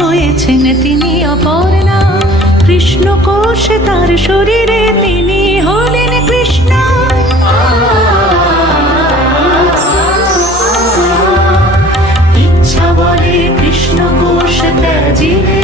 হয়েছেন তিনি অপর্ণা, কৃষ্ণ কোষে তার শরীরে তিনি হলেন কৃষ্ণ। ইচ্ছা বলে কৃষ্ণ কোষ ত্যাজিলে